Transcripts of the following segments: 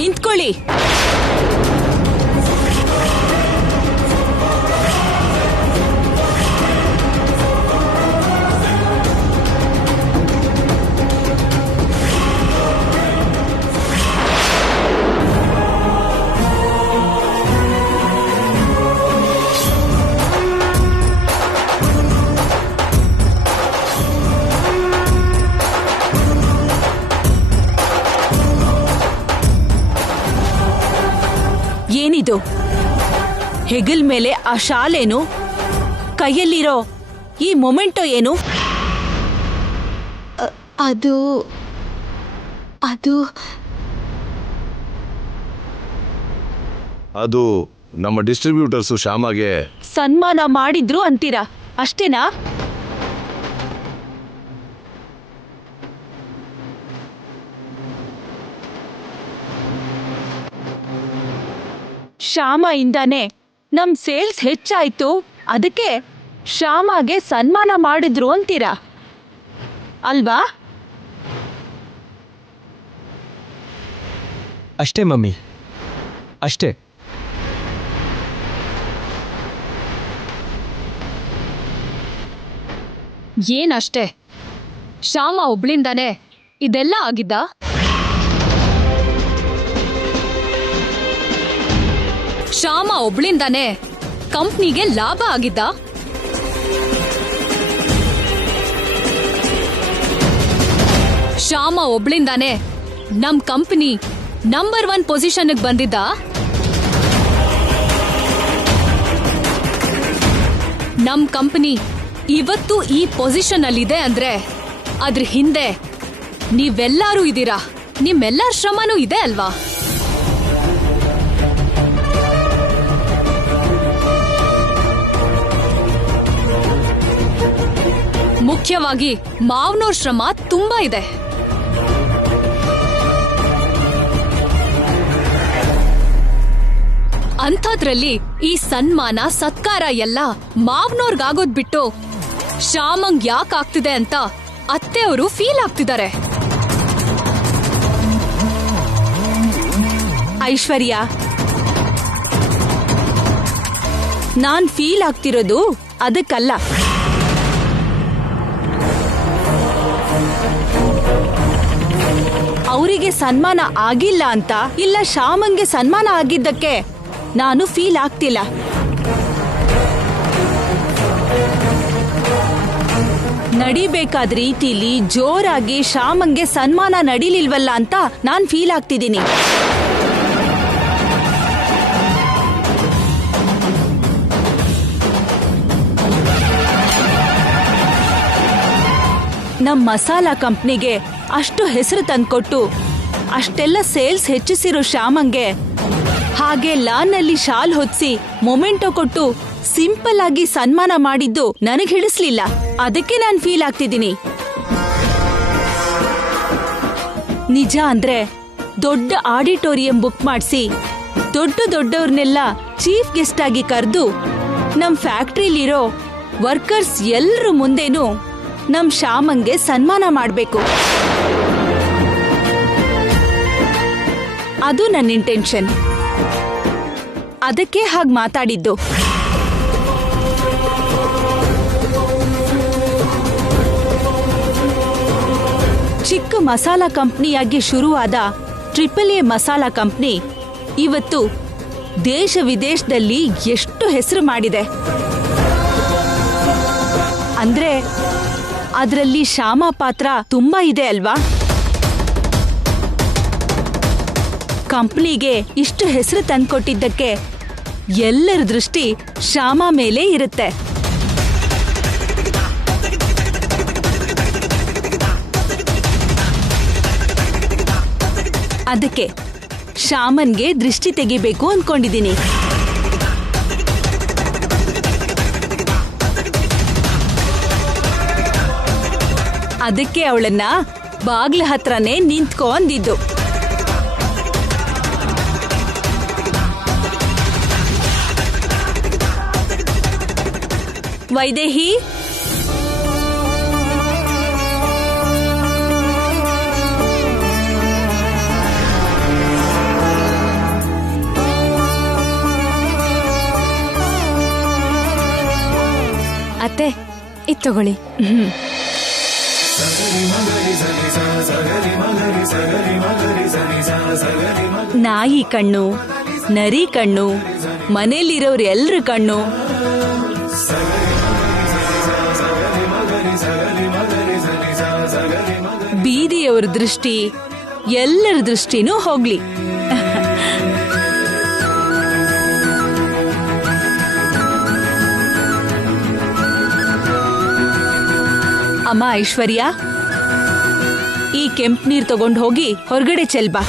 ನಿಂತ್ಕೊಳ್ಳಿ. ಏನಿದು? ಹೆಗಲ್ ಮೇಲೆ ಆ ಶಾಲೇನು? ಕೈಯಲ್ಲಿರೋ ಈ ಮೊಮೆಂಟೋ ಏನು? ಅದು ಅದು ಅದು ನಮ್ಮ ಡಿಸ್ಟ್ರಿಬ್ಯೂಟರ್ಸು ಶ್ಯಾಮಗೆ ಸನ್ಮಾನ ಮಾಡಿದ್ರು ಅಂತೀರಾ, ಅಷ್ಟೇನಾ? ಶ್ಯಾಮ ಇಂದಾನೆ ನಮ್ ಸೇಲ್ಸ್ ಹೆಚ್ಚಾಯ್ತು, ಅದಕ್ಕೆ ಶ್ಯಾಮಗೆ ಸನ್ಮಾನ ಮಾಡಿದ್ರು ಅಂತೀರಾ ಅಲ್ವಾ? ಅಷ್ಟೇ ಮಮ್ಮಿ, ಅಷ್ಟೇ. ಏನಷ್ಟೇ? ಶ್ಯಾಮ ಒಬ್ಳಿಂದಾನೆ ಇದೆಲ್ಲ ಆಗಿದ್ದ? ಶ್ಯಾಮ ಒಬ್ಳಿಂದಾನೆ ಕಂಪ್ನಿಗೆ ಲಾಭ ಆಗಿದ್ದ? ಶ್ಯಾಮ ಒಬ್ಳಿಂದಾನೆ ನಮ್ ಕಂಪನಿ ನಂಬರ್ 1 ಪೊಸಿಷನ್ಗೆ ಬಂದಿದ್ದ? ನಮ್ ಕಂಪನಿ ಇವತ್ತು ಈ ಪೊಸಿಷನ್ ಅಲ್ಲಿದೆ ಅಂದ್ರೆ ಅದ್ರ ಹಿಂದೆ ನೀವೆಲ್ಲರೂ ಇದ್ದೀರಾ, ನಿಮ್ಮೆಲ್ಲರ ಶ್ರಮನೂ ಇದೆ ಅಲ್ವಾ? ಮುಖ್ಯವಾಗಿ ಮಾವನೋರ್ ಶ್ರಮ ತುಂಬಾ ಇದೆ. ಅಂಥದ್ರಲ್ಲಿ ಈ ಸನ್ಮಾನ ಸತ್ಕಾರ ಎಲ್ಲ ಮಾವನೋರ್ಗಾಗೋದ್ ಬಿಟ್ಟು ಶ್ಯಾಮಂಗ್ ಯಾಕೆ ಆಗ್ತಿದೆ ಅಂತ ಅತ್ತೆಯವರು ಫೀಲ್ ಆಗ್ತಿದ್ದಾರೆ. ಐಶ್ವರ್ಯ, ನಾನ್ ಫೀಲ್ ಆಗ್ತಿರೋದು ಅದಕ್ಕಲ್ಲ. ಅವರಿಗೆ ಸನ್ಮಾನ ಆಗಿಲ್ಲ ಅಂತ, ಇಲ್ಲ ಶ್ಯಾಮಂಗೆ ಸನ್ಮಾನ ಆಗಿದ್ದಕ್ಕೆ ನಾನು ಫೀಲ್ ಆಗ್ತಿಲ್ಲ. ನಡಿಬೇಕಾದ ರೀತಿಲಿ ಜೋರಾಗಿ ಶ್ಯಾಮಂಗೆ ಸನ್ಮಾನ ನಡಿಲಿಲ್ವಲ್ಲ ಅಂತ ನಾನ್ ಫೀಲ್ ಆಗ್ತಿದ್ದೀನಿ. ನಮ್ ಮಸಾಲಾ ಕಂಪ್ನಿಗೆ ಅಷ್ಟು ಹೆಸರು ತಂದ್ಕೊಟ್ಟು ಅಷ್ಟೆಲ್ಲ ಸೇಲ್ಸ್ ಹೆಚ್ಚಿಸಿರೋ ಶ್ಯಾಮಂಗೆ ಹಾಗೆ ಲಾನ್ನಲ್ಲಿ ಶಾಲ್ ಹೊತ್ಸಿ ಮೊಮೆಂಟೋ ಕೊಟ್ಟು ಸಿಂಪಲ್ ಆಗಿ ಸನ್ಮಾನ ಮಾಡಿದ್ದು ನನಗ್ ಹಿಡಿಸ್ಲಿಲ್ಲ. ಅದಕ್ಕೆ ನಾನ್ ಫೀಲ್ ಆಗ್ತಿದ್ದೀನಿ. ನಿಜ ಅಂದ್ರೆ ದೊಡ್ಡ ಆಡಿಟೋರಿಯಂ ಬುಕ್ ಮಾಡಿಸಿ ದೊಡ್ಡವ್ರನ್ನೆಲ್ಲ ಚೀಫ್ ಗೆಸ್ಟ್ ಆಗಿ ಕರೆದು ನಮ್ ಫ್ಯಾಕ್ಟ್ರಿಲಿರೋ ವರ್ಕರ್ಸ್ ಎಲ್ರ ಮುಂದೆನೂ ನಮ್ ಶ್ಯಾಮಂಗೆ ಸನ್ಮಾನ ಮಾಡ್ಬೇಕು. ಅದು ನನ್ನ ಇಂಟೆನ್ಷನ್. ಅದಕ್ಕೆ ಹಾಗೆ ಮಾತಾಡಿದ್ದು. ಚಿಕ್ಕ ಮಸಾಲಾ ಕಂಪ್ನಿಯಾಗಿ ಶುರುವಾದ AAA ಮಸಾಲಾ ಕಂಪ್ನಿ ಇವತ್ತು ದೇಶ ವಿದೇಶದಲ್ಲಿ ಎಷ್ಟು ಹೆಸರು ಮಾಡಿದೆ ಅಂದ್ರೆ ಅದರಲ್ಲಿ ಶ್ಯಾಮ ಪಾತ್ರ ತುಂಬಾ ಇದೆ ಅಲ್ವಾ? ಕಂಪ್ನಿಗೆ ಇಷ್ಟು ಹೆಸರು ತಂದ್ಕೊಟ್ಟಿದ್ದಕ್ಕೆ ಎಲ್ಲರ ದೃಷ್ಟಿ ಶ್ಯಾಮ ಮೇಲೆ ಇರುತ್ತೆ. ಅದಕ್ಕೆ ಶ್ಯಾಮನ್ಗೆ ದೃಷ್ಟಿ ತೆಗಿಬೇಕು ಅನ್ಕೊಂಡಿದ್ದೀನಿ. ಅದಕ್ಕೆ ಅವಳನ್ನ ಬಾಗ್ಲ ಹತ್ರನೇ ನಿಂತ್ಕೊ ಅಂದಿದ್ದು. ವೈದೇಹಿ, ಅತ್ತೆ ಇದ್ ತಗೊಳ್ಳಿ. ನಾಯಿ ಕಣ್ಣು, ನರಿ ಕಣ್ಣು, ಮನೇಲಿರೋರು ಎಲ್ರ ಕಣ್ಣು, ಬೀದಿಯವ್ರ ದೃಷ್ಟಿ, ಎಲ್ಲರ ದೃಷ್ಟಿನೂ ಹೋಗ್ಲಿ. ಅಮ್ಮ ಐಶ್ವರ್ಯ, ಈ ಕೆಂಪ್ ನೀರ್ ತಗೊಂಡ್ ಹೋಗಿ ಹೊರಗಡೆ ಚೆಲ್ಬಾ.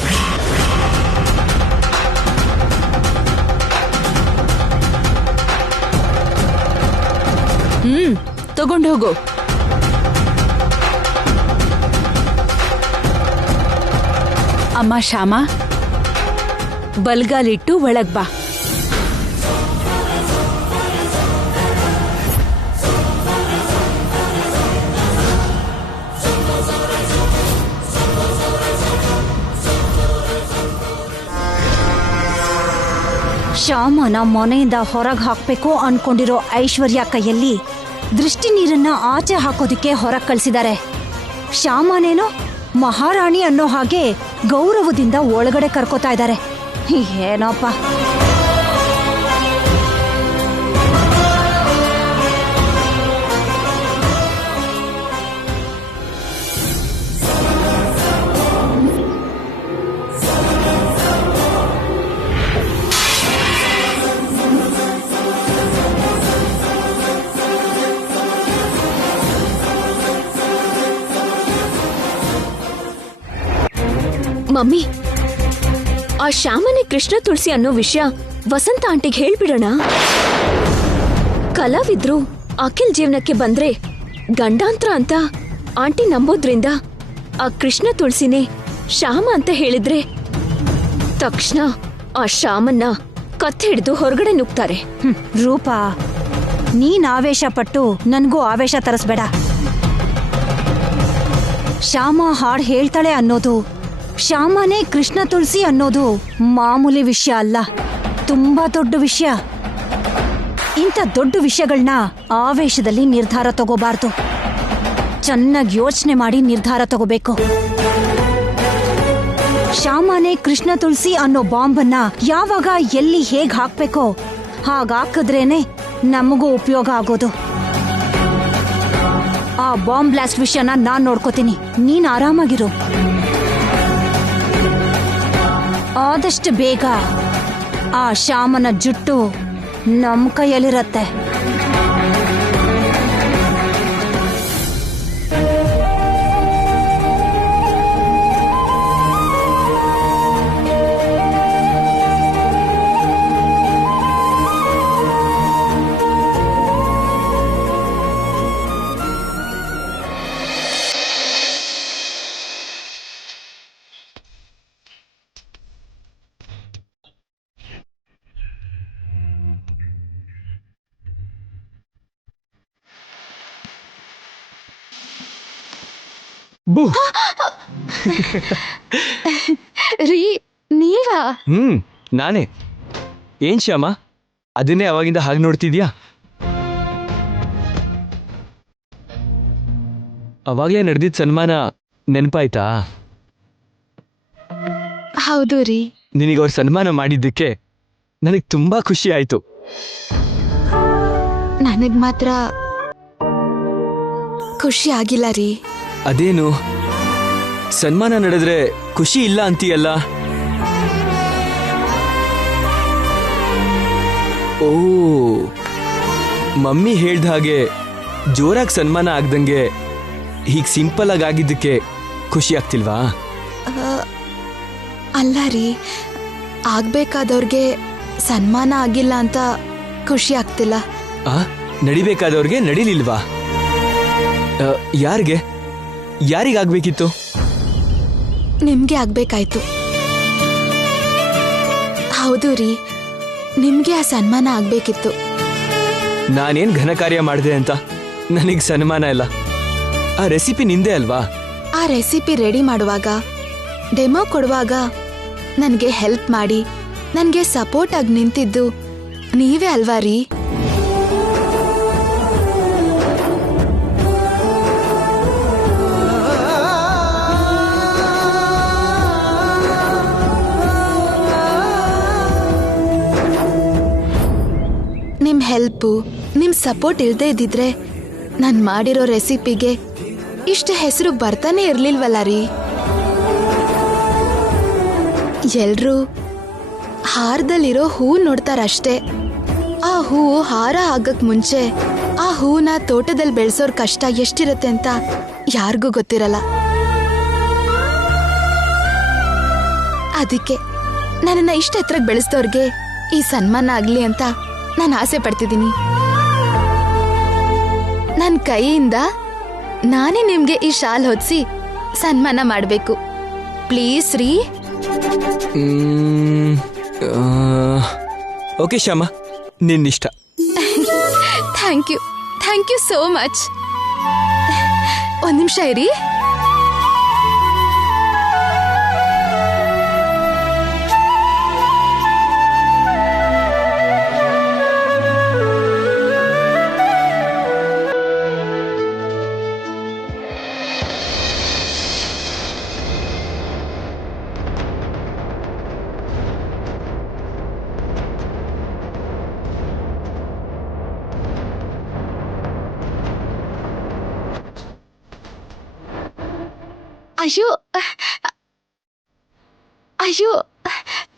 ತಗೊಂಡ್ ಹೋಗು. ಅಮ್ಮ ಶ್ಯಾಮ, ಬಲ್ಗಾಲಿಟ್ಟು ಒಳಗ್ ಬಾ. ಶ್ಯಾಮನ ಮನೆಯಿಂದ ಹೊರಗೆ ಹಾಕ್ಬೇಕು ಅನ್ಕೊಂಡಿರೋ ಐಶ್ವರ್ಯ ಕೈಯಲ್ಲಿ ದೃಷ್ಟಿ ನೀರನ್ನ ಆಚೆ ಹಾಕೋದಿಕ್ಕೆ ಹೊರಗೆ ಕಳಿಸಿದ್ದಾರೆ. ಶ್ಯಾಮನೇನೋ ಮಹಾರಾಣಿ ಅನ್ನೋ ಹಾಗೆ ಗೌರವದಿಂದ ಒಳಗಡೆ ಕರ್ಕೋತಾ ಇದ್ದಾರೆ. ಏನೋಪ್ಪ. ಮಮ್ಮಿ, ಆ ಶ್ಯಾಮನೆ ಕೃಷ್ಣ ತುಳಸಿ ಅನ್ನೋ ವಿಷಯ ವಸಂತ ಆಂಟಿಗೆ ಹೇಳ್ಬಿಡೋಣ. ಕಲಾವಿದ್ರು ಅಖಿಲ್ ಜೀವನಕ್ಕೆ ಬಂದ್ರೆ ಗಂಡಾಂತರ ಅಂತ ಆಂಟಿ ನಂಬೋದ್ರಿಂದ ಆ ಕೃಷ್ಣ ತುಳಸಿನೇ ಶ್ಯಾಮ ಅಂತ ಹೇಳಿದ್ರೆ ತಕ್ಷಣ ಆ ಶ್ಯಾಮನ್ನ ಕತ್ತೆ ಹಿಡಿದು ಹೊರಗಡೆ ನುಗ್ತಾರೆ. ರೂಪಾ, ನೀನ್ ಆವೇಶ ಪಟ್ಟು ನನ್ಗೂ ಆವೇಶ ತರಿಸ್ಬೇಡ. ಶ್ಯಾಮ ಹಾಡ್ ಹೇಳ್ತಾಳೆ ಅನ್ನೋದು, ಶ್ಯಾಮನೇ ಕೃಷ್ಣ ತುಳಸಿ ಅನ್ನೋದು ಮಾಮೂಲಿ ವಿಷಯ ಅಲ್ಲ, ತುಂಬಾ ದೊಡ್ಡ ವಿಷಯ. ಇಂಥ ದೊಡ್ಡ ವಿಷಯಗಳನ್ನ ಆವೇಶದಲ್ಲಿ ನಿರ್ಧಾರ ತಗೋಬಾರ್ದು. ಚೆನ್ನಾಗಿ ಯೋಚನೆ ಮಾಡಿ ನಿರ್ಧಾರ ತಗೋಬೇಕು. ಶ್ಯಾಮನೇ ಕೃಷ್ಣ ತುಳಸಿ ಅನ್ನೋ ಬಾಂಬನ್ನ ಯಾವಾಗ ಎಲ್ಲಿ ಹೇಗ್ ಹಾಕ್ಬೇಕೋ ಹಾಗಾಕಿದ್ರೇನೆ ನಮಗೂ ಉಪಯೋಗ ಆಗೋದು. ಆ ಬಾಂಬ್ ಬ್ಲಾಸ್ಟ್ ವಿಷಯನ ನಾನ್ ನೋಡ್ಕೋತೀನಿ, ನೀನ್ ಆರಾಮಾಗಿರು. ಆದಷ್ಟು ಬೇಗ ಆ ಶ್ಯಾಮನ ಜುಟ್ಟು ನಮ್ ಕೈಯಲ್ಲಿರತ್ತೆ. ಬೂ. ರೀ, ನೀವಾ? ನಾನೇ. ಏನ್ ಶ್ಯಾಮ, ಅದನ್ನೇ ಅವಾಗಿಂದ ಹಾಗೆ ನೋಡ್ತಿದ್ಯಾ? ಅವಾಗ್ಲೇ ನಡೆದಿದ್ದ ಸನ್ಮಾನ ನೆನಪಾಯ್ತಾ? ಹೌದು ರೀ. ನಿನಗೆ ಅವ್ರು ಸನ್ಮಾನ ಮಾಡಿದ್ದಕ್ಕೆ ನನಗೆ ತುಂಬಾ ಖುಷಿ ಆಯ್ತು. ನನಗ್ ಮಾತ್ರ ಖುಷಿ ಆಗಿಲ್ಲ ರೀ. ಅದೇನು, ಸನ್ಮಾನ ನಡೆದ್ರೆ ಖುಷಿ ಇಲ್ಲ ಅಂತೀಯಲ್ಲ? ಓ, ಮಮ್ಮಿ ಹೇಳ್ದ ಹಾಗೆ ಜೋರಾಗಿ ಸನ್ಮಾನ ಆಗ್ದಂಗೆ ಹೀಗೆ ಸಿಂಪಲ್ ಆಗಿ ಆಗಿದ್ದಕ್ಕೆ ಖುಷಿ ಆಗ್ತಿಲ್ವಾ? ಅಲ್ಲ ರೀ, ಆಗ್ಬೇಕಾದವ್ರಿಗೆ ಸನ್ಮಾನ ಆಗಿಲ್ಲ ಅಂತ ಖುಷಿ ಆಗ್ತಿಲ್ಲ. ನಡಿಬೇಕಾದವ್ರಿಗೆ ನಡಿಲಿಲ್ವಾ? ಯಾರಿಗೆ ಯಾರಿಗಾಗ್ಬೇಕಿತ್ತು? ನಿಮ್ಗೆ ಆಗ್ಬೇಕಾಯ್ತು. ಹೌದು ರೀ, ನಿಮ್ಗೆ ಆ ಸನ್ಮಾನ ಆಗ್ಬೇಕಿತ್ತು. ನಾನೇನ್ ಘನ ಕಾರ್ಯ ಮಾಡಿದೆ ಅಂತ ನನಗ್ ಸನ್ಮಾನ ಇಲ್ಲ. ಆ ರೆಸಿಪಿ ನಿಂದೆ ಅಲ್ವಾ? ಆ ರೆಸಿಪಿ ರೆಡಿ ಮಾಡುವಾಗ, ಡೆಮೋ ಕೊಡುವಾಗ ನನಗೆ ಹೆಲ್ಪ್ ಮಾಡಿ ನನಗೆ ಸಪೋರ್ಟ್ ಆಗಿ ನಿಂತಿದ್ದು ನೀವೇ ಅಲ್ವಾ ರೀ? ಹೆಲ್ಪು ನಿಮ್ ಸಪೋರ್ಟ್ ಇಲ್ದೇ ಇದ್ದಿದ್ರೆ ನಾನು ಮಾಡಿರೋ ರೆಸಿಪಿಗೆ ಇಷ್ಟು ಹೆಸರು ಬರ್ತಾನೆ ಇರ್ಲಿಲ್ವಲ್ಲ ರೀ. ಎಲ್ರೂ ಹಾರದಲ್ಲಿರೋ ಹೂ ನೋಡ್ತಾರಷ್ಟೇ. ಆ ಹೂವು ಹಾರ ಆಗಕ್ ಮುಂಚೆ ಆ ಹೂನ ತೋಟದಲ್ಲಿ ಬೆಳೆಸೋರ್ ಕಷ್ಟ ಎಷ್ಟಿರತ್ತೆ ಅಂತ ಯಾರಿಗೂ ಗೊತ್ತಿರಲ್ಲ. ಅದಕ್ಕೆ ನನ್ನನ್ನ ಇಷ್ಟ ಎತ್ತರಕ್ಕೆ ಬೆಳೆಸಿದವ್ರಿಗೆ ಈ ಸನ್ಮಾನ ಆಗ್ಲಿ ಅಂತ ನಾನು ಆಸೆ ಪಡ್ತಿದ್ದೀನಿ. ನನ್ನ ಕೈಯಿಂದ ನಾನೇ ನಿಮ್ಗೆ ಈ ಶಾಲ್ ಹೊದಿಸಿ ಸನ್ಮಾನ ಮಾಡಬೇಕು. ಪ್ಲೀಸ್ ರೀ. ಓಕೆ ಶ್ಯಾಮ, ನಿನ್ನಿಷ್ಟ. Thank you so much. ಒಂದ್ ನಿಮಿಷ ಇರಿ. ಅಯ್ಯೋ ಅಯ್ಯೋ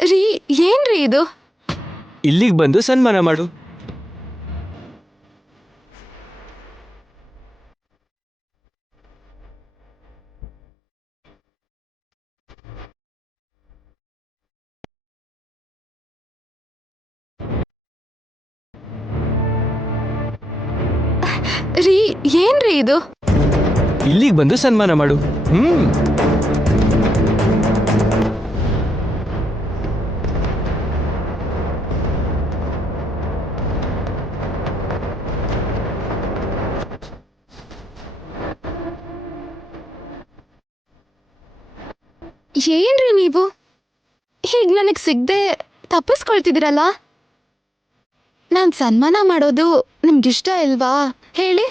ರೀ, ಏನ್ರಿ ಇದು? ಇಲ್ಲಿಗೆ ಬಂದು ಸನ್ಮಾನ ಮಾಡು. ರೀ, ಏನ್ರಿ ಇದು? ಇಲ್ಲಿಗೆ ಬಂದು ಸನ್ಮಾನ ಮಾಡು. ಏನ್ರಿ ನೀವು ಹೀಗ್ ನನಗ್ ಸಿಗದೆ ತಪ್ಪಿಸ್ಕೊಳ್ತಿದ್ದೀರಲ್ಲ? ನಾನ್ ಸನ್ಮಾನ ಮಾಡೋದು ನಿಮ್ಗಿಷ್ಟ ಇಲ್ವಾ ಹೇಳಿ?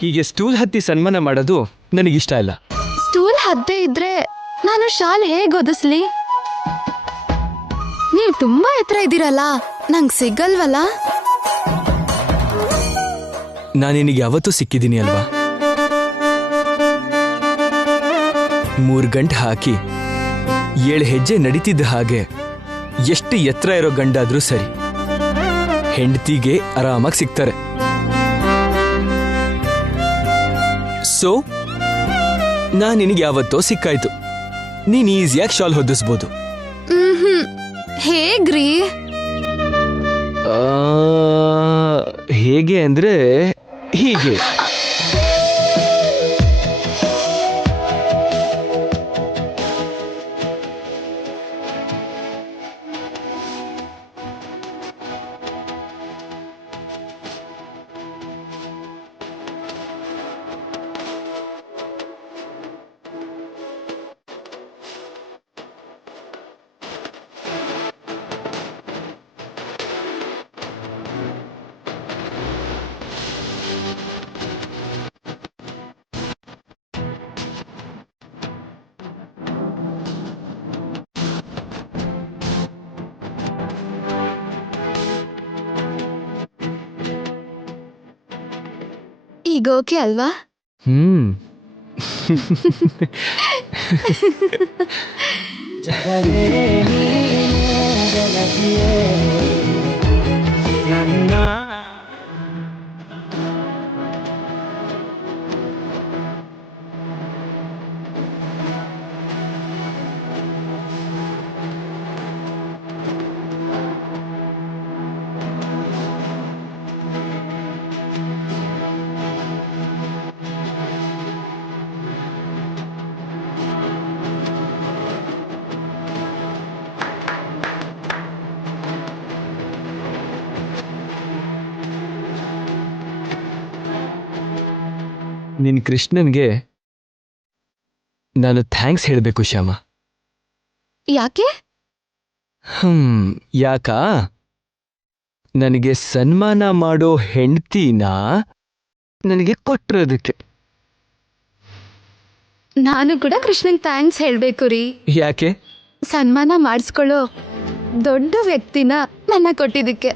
ಹೀಗೆ ಸ್ಟೂಲ್ ಹತ್ತಿ ಸನ್ಮಾನ ಮಾಡೋದು ನನಗಿಷ್ಟ ಇಲ್ಲ. ಸ್ಟೂಲ್ ಹದ್ದೇ ಇದ್ರೆ ನಾನು ಶಾಲ್ ಹೇಗ್ ಓದಿಸ್ಲಿ? ನೀವು ತುಂಬಾ ಎತ್ತರ ಇದ್ದೀರಲ್ಲ, ನಂಗ್ ಸಿಗಲ್ವಲ್ಲ? ನಾನು ನಿನಗೆ ಯಾವತ್ತೂ ಸಿಕ್ಕಿದ್ದೀನಿ ಅಲ್ವಾ? 3 ಗಂಟೆ ಹಾಕಿ 7 ಹೆಜ್ಜೆ ನಡೀತಿದ್ದ ಹಾಗೆ ಎಷ್ಟು ಎತ್ತರ ಇರೋ ಗಂಡಾದ್ರೂ ಸರಿ, ಹೆಂಡತಿಗೆ ಆರಾಮಾಗಿ ಸಿಗ್ತಾರೆ. ಸೊ ನಾನು ನಿನಗೆ ಯಾವತ್ತೋ ಸಿಕ್ಕಾಯ್ತು. ನೀನ್ ಈಸಿಯಾಗಿ ಶಾಲ್ ಹೊದಿಸ್ಬೋದು. ಹೇಗ್ರಿ? ಹೇಗೆ ಅಂದ್ರೆ ಹೀಗೆ. ಈಗ ಓಕೆ ಅಲ್ವಾ? ನಿನ್ ಕೃಷ್ಣನ್ಗೆ ನಾನು ಥ್ಯಾಂಕ್ಸ್ ಹೇಳಬೇಕು ಶ್ಯಾಮ. ಯಾಕೆ? ಯಾಕಾ? ನನಗೆ ಸನ್ಮಾನ ಮಾಡೋ ಹೆಂಡ್ತಿನ ನನಗೆ ಕೊಟ್ಟಿರೋದಕ್ಕೆ. ನಾನು ಕೂಡ ಕೃಷ್ಣಂಗೆ ಥ್ಯಾಂಕ್ಸ್ ಹೇಳ್ಬೇಕು ರೀ. ಯಾಕೆ? ಸನ್ಮಾನ ಮಾಡಿಸ್ಕೊಳ್ಳೋ ದೊಡ್ಡ ವ್ಯಕ್ತಿನ ನನ್ನ ಕೊಟ್ಟಿದ್ದಕ್ಕೆ.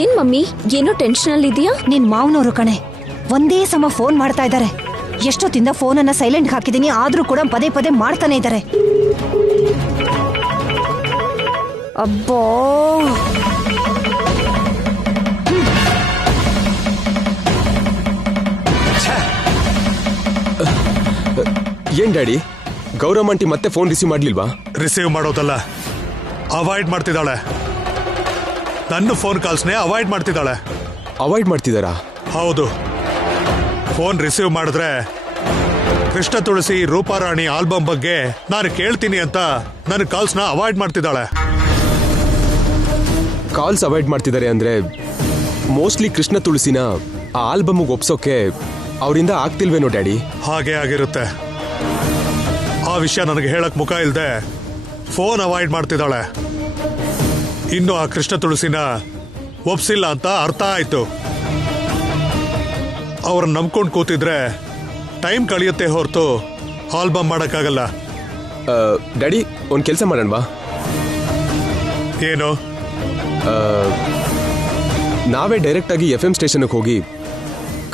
ಏನ್ ಮಮ್ಮಿ, ಏನೋ ಟೆನ್ಷನ್ ಅಲ್ಲಿ ಇದೆಯಾ? ನಿನ್ ಮಾವನವರು ಕಣೆ, ಒಂದೇ ಸಮ ಫೋನ್ ಮಾಡ್ತಾ ಇದ್ದಾರೆ. ಎಷ್ಟೊತ್ತಿಂದ ಫೋನನ್ನ ಸೈಲೆಂಟ್ ಹಾಕಿದೀನಿ, ಆದ್ರೂ ಕೂಡ ಪದೇ ಪದೇ ಮಾಡ್ತಾನೆ ಇದ್ದಾರೆ. ಅಬ್ಬೋ, ಏನ್ ಡ್ಯಾಡಿ, ಗೌರಮ್ಮ ಆಂಟಿ ಮತ್ತೆ ಫೋನ್ ರಿಸೀವ್ ಮಾಡ್ಲಿಲ್ವಾ? ರಿಸೀವ್ ಮಾಡೋದಲ್ಲ, ಅವಾಯ್ಡ್ ಮಾಡ್ತಿದ್ದಾಳೆ. ನನ್ನ ಫೋನ್ ಕಾಲ್ಸ್ನೇ ಅವಾಯ್ಡ್ ಮಾಡ್ತಿದ್ದಾಳೆ. ಅವಾಯ್ಡ್ ಮಾಡ್ತಿದ್ದಾರಾ? ಹೌದು. ಫೋನ್ ರಿಸೀವ್ ಮಾಡಿದ್ರೆ ಕೃಷ್ಣ ತುಳಸಿ ರೂಪಾರಾಣಿ ಆಲ್ಬಮ್ ಬಗ್ಗೆ ನಾನು ಕೇಳ್ತೀನಿ ಅಂತ ನನ್ನ ಕಾಲ್ಸ್ನ ಅವಾಯ್ಡ್ ಮಾಡ್ತಿದ್ದಾಳೆ. ಕಾಲ್ಸ್ ಅವಾಯ್ಡ್ ಮಾಡ್ತಿದ್ದಾರೆ ಅಂದ್ರೆ ಮೋಸ್ಟ್ಲಿ ಕೃಷ್ಣ ತುಳಸಿನ ಆ ಆಲ್ಬಮ್ಗೆ ಒಪ್ಸೋಕೆ ಅವರಿಂದ ಆಗ್ತಿಲ್ವೇನೋ ಡ್ಯಾಡಿ. ಹಾಗೆ ಆಗಿರುತ್ತೆ. ಆ ವಿಷಯ ನನಗೆ ಹೇಳಕ್ ಮುಖ ಇಲ್ದೆ ಫೋನ್ ಅವಾಯ್ಡ್ ಮಾಡ್ತಿದ್ದಾಳೆ. ಇನ್ನು ಆ ಕೃಷ್ಣ ತುಳಸಿನ ಒಪ್ಸಿಲ್ಲ ಅಂತ ಅರ್ಥ ಆಯ್ತು. ಅವ್ರನ್ನ ನಂಬ್ಕೊಂಡು ಕೂತಿದ್ರೆ ಟೈಮ್ ಕಳಿಯುತ್ತೆ ಹೊರತು ಆಲ್ಬಮ್ ಮಾಡಕ್ಕಾಗಲ್ಲ. ಡ್ಯಾಡಿ, ಒಂದ್ ಕೆಲಸ ಮಾಡೋಣವಾ? ಏನು? ನಾವೇ ಡೈರೆಕ್ಟ್ ಆಗಿ FM ಸ್ಟೇಷನ್ಗೆ ಹೋಗಿ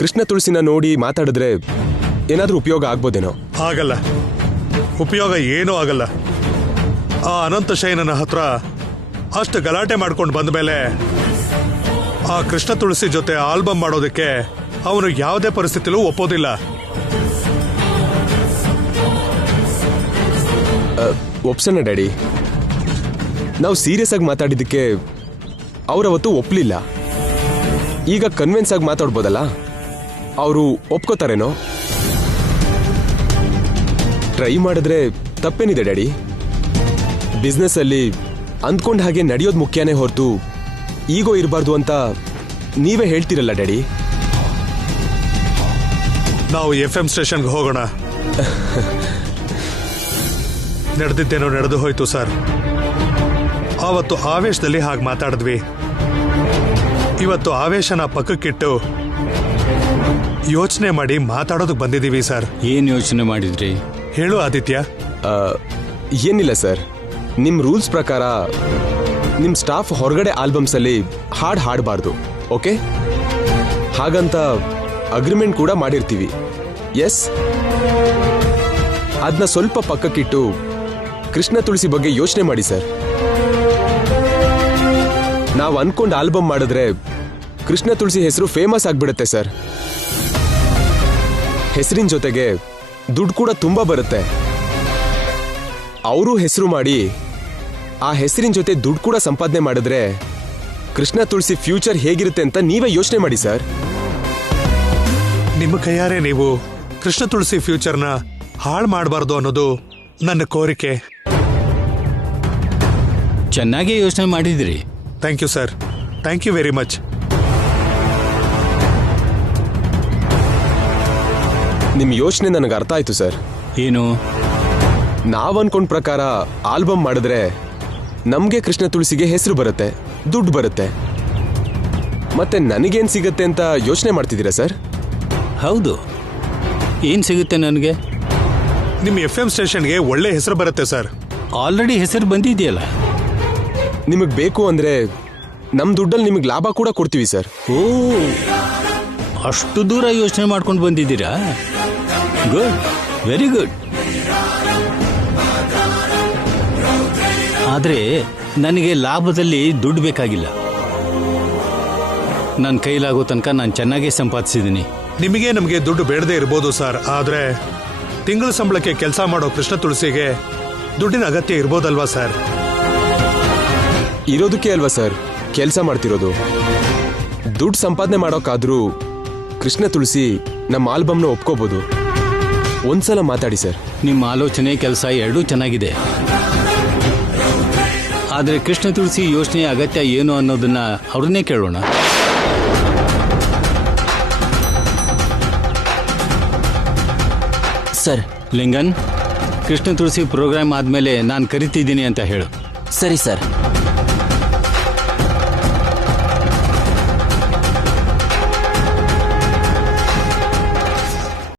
ಕೃಷ್ಣ ತುಳಸಿನ ನೋಡಿ ಮಾತಾಡಿದ್ರೆ ಏನಾದ್ರೂ ಉಪಯೋಗ ಆಗ್ಬೋದೇನೋ? ಆಗಲ್ಲ, ಉಪಯೋಗ ಏನೂ ಆಗಲ್ಲ. ಆ ಅನಂತ ಶಯನನ ಹತ್ರ ಅಷ್ಟು ಗಲಾಟೆ ಮಾಡ್ಕೊಂಡು ಬಂದ ಮೇಲೆ ಆ ಕೃಷ್ಣ ತುಳಸಿ ಜೊತೆ ಆಲ್ಬಮ್ ಮಾಡೋದಕ್ಕೆ ಅವನು ಯಾವುದೇ ಪರಿಸ್ಥಿತಿಲೂ ಒಪ್ಪೋದಿಲ್ಲ. ಒಪ್ಸೋಣ ಡ್ಯಾಡಿ. ನಾವು ಸೀರಿಯಸ್ ಆಗಿ ಮಾತಾಡಿದ್ದಕ್ಕೆ ಅವರವತ್ತು ಒಪ್ಲಿಲ್ಲ. ಈಗ ಕನ್ವಿನ್ಸ್ ಆಗಿ ಮಾತಾಡ್ಬೋದಲ್ಲ, ಅವರು ಒಪ್ಕೋತಾರೇನೋ? ಟ್ರೈ ಮಾಡಿದ್ರೆ ತಪ್ಪೇನಿದೆ ಡ್ಯಾಡಿ. ಬಿಸ್ನೆಸ್ ಅಲ್ಲಿ ಅಂದ್ಕೊಂಡ ಹಾಗೆ ನಡೆಯೋದು ಮುಖ್ಯನೇ ಹೊರತು ಈಗೋ ಇರಬಾರ್ದು ಅಂತ ನೀವೇ ಹೇಳ್ತಿರಲ್ಲ ಡ್ಯಾಡಿ. ನಾವು FM ಸ್ಟೇಷನ್ಗೆ ಹೋಗೋಣ. ನಡೆದಿದ್ದೇನೋ ನಡೆದು ಹೋಯ್ತು ಸರ್. ಆವತ್ತು ಆವೇಶದಲ್ಲಿ ಹಾಗೆ ಮಾತಾಡಿದ್ವಿ. ಇವತ್ತು ಆವೇಶನ ಪಕ್ಕಕ್ಕಿಟ್ಟು ಯೋಚನೆ ಮಾಡಿ ಮಾತಾಡೋದಕ್ಕೆ ಬಂದಿದ್ದೀವಿ ಸರ್. ಏನ್ ಯೋಚನೆ ಮಾಡಿದ್ರಿ? ಹೇಳು ಆದಿತ್ಯ. ಏನಿಲ್ಲ ಸರ್, ನಿಮ್ ರೂಲ್ಸ್ ಪ್ರಕಾರ ನಿಮ್ ಸ್ಟಾಫ್ ಹೊರಗಡೆ ಆಲ್ಬಮ್ಸ್ ಅಲ್ಲಿ ಹಾಡ್ ಹಾಡಬಾರ್ದು, ಓಕೆ? ಹಾಗಂತ ಅಗ್ರಿಮೆಂಟ್ ಕೂಡ ಮಾಡಿರ್ತೀವಿ. ಎಸ್, ಅದನ್ನ ಸ್ವಲ್ಪ ಪಕ್ಕಕ್ಕಿಟ್ಟು ಕೃಷ್ಣ ತುಳಸಿ ಬಗ್ಗೆ ಯೋಚನೆ ಮಾಡಿ ಸರ್. ನಾವು ಅನ್ಕೊಂಡ್ ಆಲ್ಬಮ್ ಮಾಡಿದ್ರೆ ಕೃಷ್ಣ ತುಳಸಿ ಹೆಸರು ಫೇಮಸ್ ಆಗ್ಬಿಡುತ್ತೆ ಸರ್. ಹೆಸರಿನ ಜೊತೆಗೆ ದುಡ್ಡು ಕೂಡ ತುಂಬಾ ಬರುತ್ತೆ. ಅವರು ಹೆಸರು ಮಾಡಿ ಆ ಹೆಸರಿನ ಜೊತೆ ದುಡ್ಡು ಕೂಡ ಸಂಪಾದನೆ ಮಾಡಿದ್ರೆ ಕೃಷ್ಣ ತುಳಸಿ ಫ್ಯೂಚರ್ ಹೇಗಿರುತ್ತೆ ಅಂತ ನೀವೇ ಯೋಚನೆ ಮಾಡಿ ಸರ್. ನಿಮ್ಮ ಕೈಯಾರೆ ನೀವು ಕೃಷ್ಣ ತುಳಸಿ ಫ್ಯೂಚರ್ನ ಹಾಳು ಮಾಡಬಾರ್ದು ಅನ್ನೋದು ನನ್ನ ಕೋರಿಕೆ. ಚೆನ್ನಾಗೇ ಯೋಚನೆ ಮಾಡಿದ್ರಿ. Thank you sir, thank you very much. ನಿಮ್ ಯೋಚನೆ ನನಗೆ ಅರ್ಥ ಆಯ್ತು ಸರ್. ಏನು? ನಾವ್ ಅನ್ಕೊಂಡ್ ಪ್ರಕಾರ ಆಲ್ಬಮ್ ಮಾಡಿದ್ರೆ ನಮ್ಗೆ ಕೃಷ್ಣ ತುಳಸಿಗೆ ಹೆಸರು ಬರುತ್ತೆ, ದುಡ್ಡು ಬರುತ್ತೆ. ಮತ್ತೆ ನನಗೇನ್ ಸಿಗತ್ತೆ ಅಂತ ಯೋಚನೆ ಮಾಡ್ತಿದ್ದೀರಾ ಸರ್? ಹೌದು, ಏನ್ ಸಿಗುತ್ತೆ ನನಗೆ? ನಿಮ್ಮ FM ಸ್ಟೇಷನ್ಗೆ ಒಳ್ಳೆ ಹೆಸರು ಬರುತ್ತೆ ಸರ್. ಆಲ್ರೆಡಿ ಹೆಸರು ಬಂದಿದೆಯಲ್ಲ. ನಿಮಗ್ ಬೇಕು ಅಂದ್ರೆ ನಮ್ ದುಡ್ಡಲ್ಲಿ ನಿಮಗೆ ಲಾಭ ಕೂಡ ಕೊಡ್ತೀವಿ ಸರ್. ಓ, ಅಷ್ಟು ದೂರ ಯೋಚನೆ ಮಾಡ್ಕೊಂಡು ಬಂದಿದ್ದೀರಾ? Good, very good. ಆದರೆ ನನಗೆ ಲಾಭದಲ್ಲಿ ದುಡ್ಡು ಬೇಕಾಗಿಲ್ಲ. ನನ್ನ ಕೈಲಾಗೋ ತನಕ ನಾನು ಚೆನ್ನಾಗೇ ಸಂಪಾದಿಸಿದ್ದೀನಿ. ನಿಮಗೆ ನಮಗೆ ದುಡ್ಡು ಬೇಡದೇ ಇರ್ಬೋದು ಸರ್, ಆದ್ರೆ ತಿಂಗಳ ಸಂಬಳಕ್ಕೆ ಕೆಲಸ ಮಾಡೋ ಕೃಷ್ಣ ತುಳಸಿಗೆ ದುಡ್ಡಿನ ಅಗತ್ಯ ಇರ್ಬೋದಲ್ವಾ ಸರ್? ಇರೋದಕ್ಕೆ ಅಲ್ವಾ ಸರ್ ಕೆಲಸ ಮಾಡ್ತಿರೋದು. ದುಡ್ಡು ಸಂಪಾದನೆ ಮಾಡೋಕ್ಕಾದ್ರೂ ಕೃಷ್ಣ ತುಳಸಿ ನಮ್ಮ ಆಲ್ಬಮ್ನ ಒಪ್ಕೋಬಹುದು. ಒಂದ್ಸಲ ಮಾತಾಡಿ ಸರ್. ನಿಮ್ಮ ಆಲೋಚನೆ ಕೆಲಸ ಎರಡೂ ಚೆನ್ನಾಗಿದೆ. ಆದರೆ ಕೃಷ್ಣ ತುಳಸಿ ಯೋಚನೆಯ ಅಗತ್ಯ ಏನು ಅನ್ನೋದನ್ನ ಅವ್ರನ್ನೇ ಕೇಳೋಣ. ಸರ್. ಲಿಂಗನ್, ಕೃಷ್ಣ ತುಳಸಿ ಪ್ರೋಗ್ರಾಮ್ ಆದಮೇಲೆ ನಾನು ಕರಿತಿದ್ದೀನಿ ಅಂತ ಹೇಳು. ಸರಿ ಸರ್.